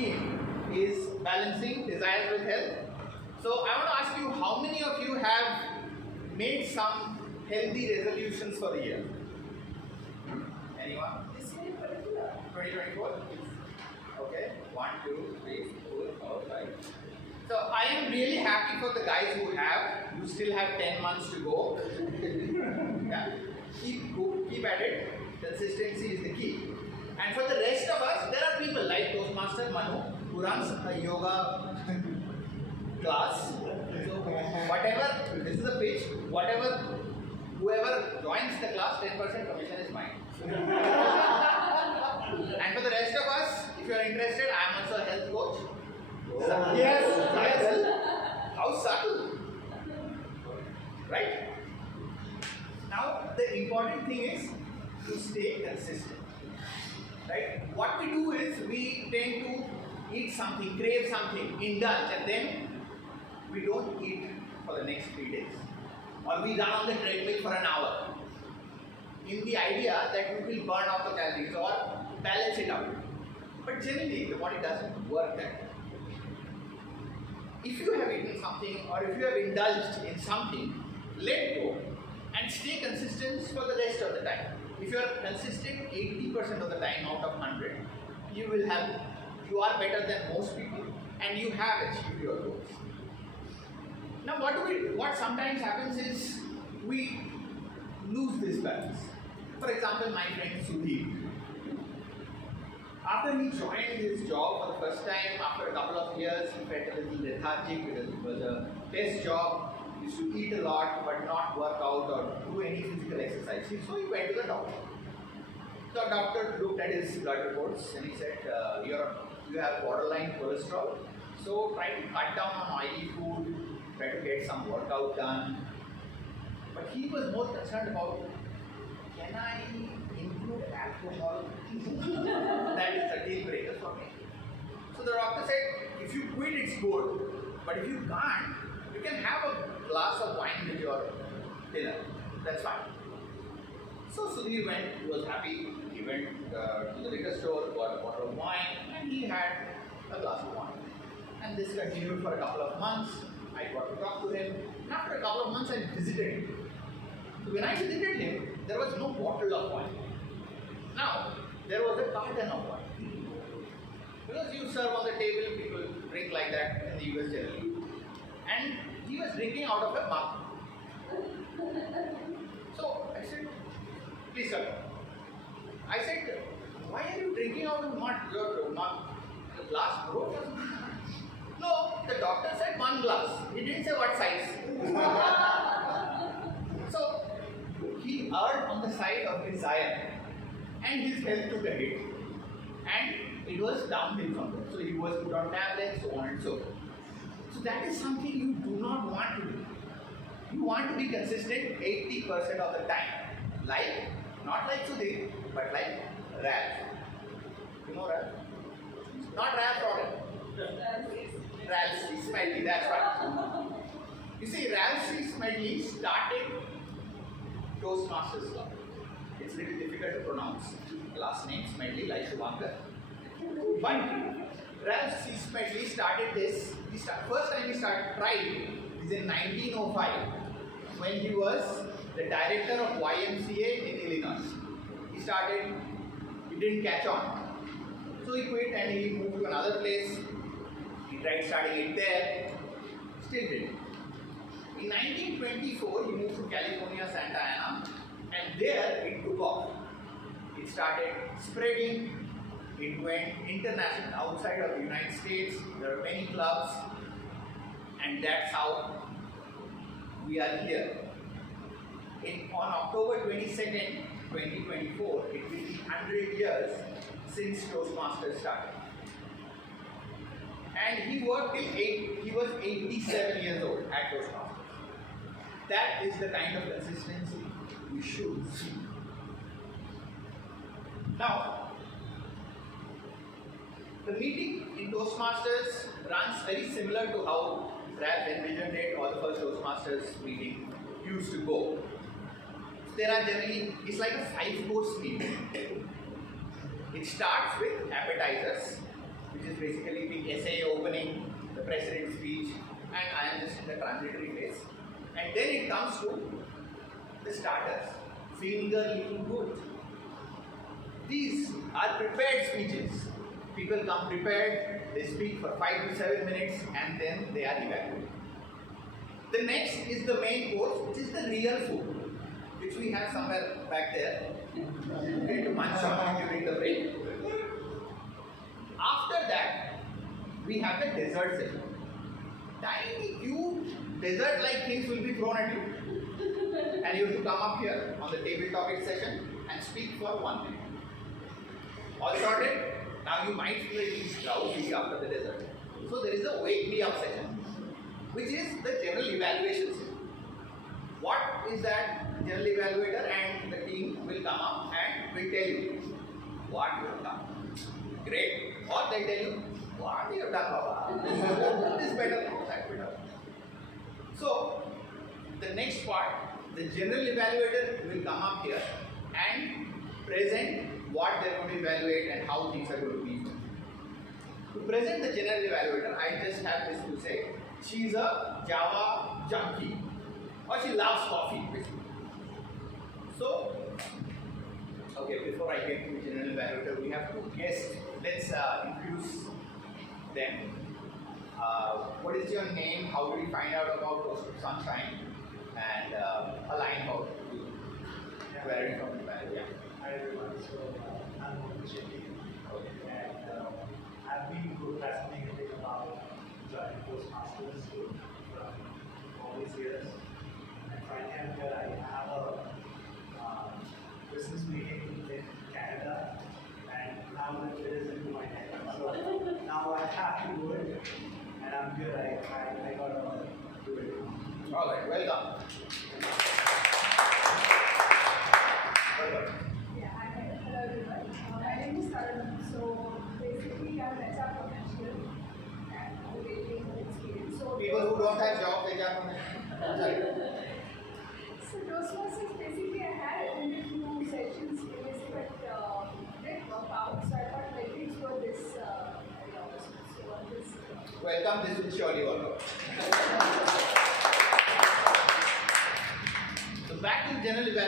theme is balancing desires with health. So I want to ask you, how many of you have made some healthy resolutions for the year? Anyone? 2024? Okay. 1, 2, 3, 4, 5. So I am really happy for the guys who have. You still have 10 months to go. Yeah. Keep at it. Consistency is the key. And for the rest of us, there are people like Toastmaster Manu who runs a yoga class. So whatever, this is a pitch, whoever joins the class, 10% commission is mine. And for the rest of us, if you are interested, I am also a health coach. Oh. Yes. How subtle. Right? Now, the important thing is to stay consistent. Right? What we do is we tend to eat something, crave something, indulge, and then we don't eat for the next 3 days. Or we run on the treadmill for an hour. In the idea that we will burn out the calories or balance it out. But generally, the body doesn't work that way. If you have eaten something or if you have indulged in something, let go and stay consistent for the rest of the time. If you are consistent 80% of the time out of 100, you are better than most people and you have achieved your goals. Now what sometimes happens is we lose this balance. For example, my friend Sudhir, after he joined his job for the first time, after a couple of years, he felt a little lethargic because it was a test job. He used to eat a lot but not work out or do any physical exercise. So he went to the doctor. The doctor looked at his blood reports and he said, you have borderline cholesterol. So try to cut down on oily food, try to get some workout done. But he was more concerned about, can I include alcohol? That is a deal breaker for me. So the doctor said, if you quit, it's good. But if you can't, you can have a glass of wine with your dinner. That's fine. So Sudhir went, he was happy. He went to the liquor store, bought a bottle of wine, and he had a glass of wine. And this continued for a couple of months. I got to talk to him. And after a couple of months, I visited him. So when I visited him, there was no bottle of wine. Now, there was a carton of wine. Because you serve on the table, people drink like that in the US generally. And he was drinking out of a mug. So I said, please sir. I said, why are you drinking out of your mug? The glass broke. No, the doctor said 1 glass. He didn't say what size. So he erred on the side of desire and his health took a hit. And it was downhill from there. So he was put on tablets, so on and so forth. So that is something you do not want to do. You want to be consistent 80% of the time. Like, not like Sudhir, but like Ralph. You know Ralph? Not Ralph Lauren. Ralph C. Smedley, that's right. You see, Ralph C. Smedley started Toastmasters Club. It's a little difficult to pronounce. Last name Smedley, like Shubhankar. But Ralph C. Smedley started this. First time he tried is in 1905 when he was the director of YMCA in Illinois. He didn't catch on. So he quit and he moved to another place. He tried starting it there, still didn't. In 1924, he moved to California, Santa Ana, and there it took off. It started spreading. It went international, outside of the United States. There are many clubs, and that's how we are here. On October 22nd, 2024, it will be 100 years since Toastmasters started. And he worked till he was 87 years old at Toastmasters. That is the kind of consistency we should see. Now, the meeting in Toastmasters runs very similar to how Ralph envisioned it, or the first Toastmasters meeting used to go. There are generally, it's like a 5-course meal. It starts with appetizers, which is basically the essay opening, the president's speech, and I am just in the transitory phase. And then it comes to the starters, finger looking good. These are prepared speeches. People come prepared, they speak for 5 to 7 minutes, and then they are evaluated. The next is the main course, which is the real food, which we have somewhere back there. Okay, to munch on during the break. After that, we have the dessert session. Tiny, cute, dessert-like things will be thrown at you. And you have to come up here on the table topic session and speak for 1 minute. All sorted? Now you might feel a little drowsy after the dessert. So there is a wake me up session, which is the general evaluation session. What is that? General evaluator and the team will come up and will tell you what you have done. Great. Or they tell you what you have done, Baba. This better, that better. So the next part, the general evaluator will come up here and present what they are going to evaluate and how things are going to be. To present the general evaluator, I just have this to say, she is a Java junkie, or she loves coffee, basically. So, okay, before I get to the general evaluator, we have two guests. Let's introduce them. What is your name? How did you find out about Toastmasters Sunshine? And a line about you. Where are you from? Yeah. Hi everyone, so I'm Shubhankar, and I've been procrastinating about joining Toastmasters from all these years. And finally I'm here. I have a business meeting in Canada, and now it is into my head. So now I have to do it, and I'm here. I gotta do it. All right, well done. Yeah, hello everyone. My name is Karan. So basically, I'm an HR professional and I'm a very experience. So People who don't have jobs, they can. So Toastmasters, basically, I had only few sessions previously, but didn't work out. So I thought like things were this. So on this. Welcome, this will surely work out. So back to the general evaluation.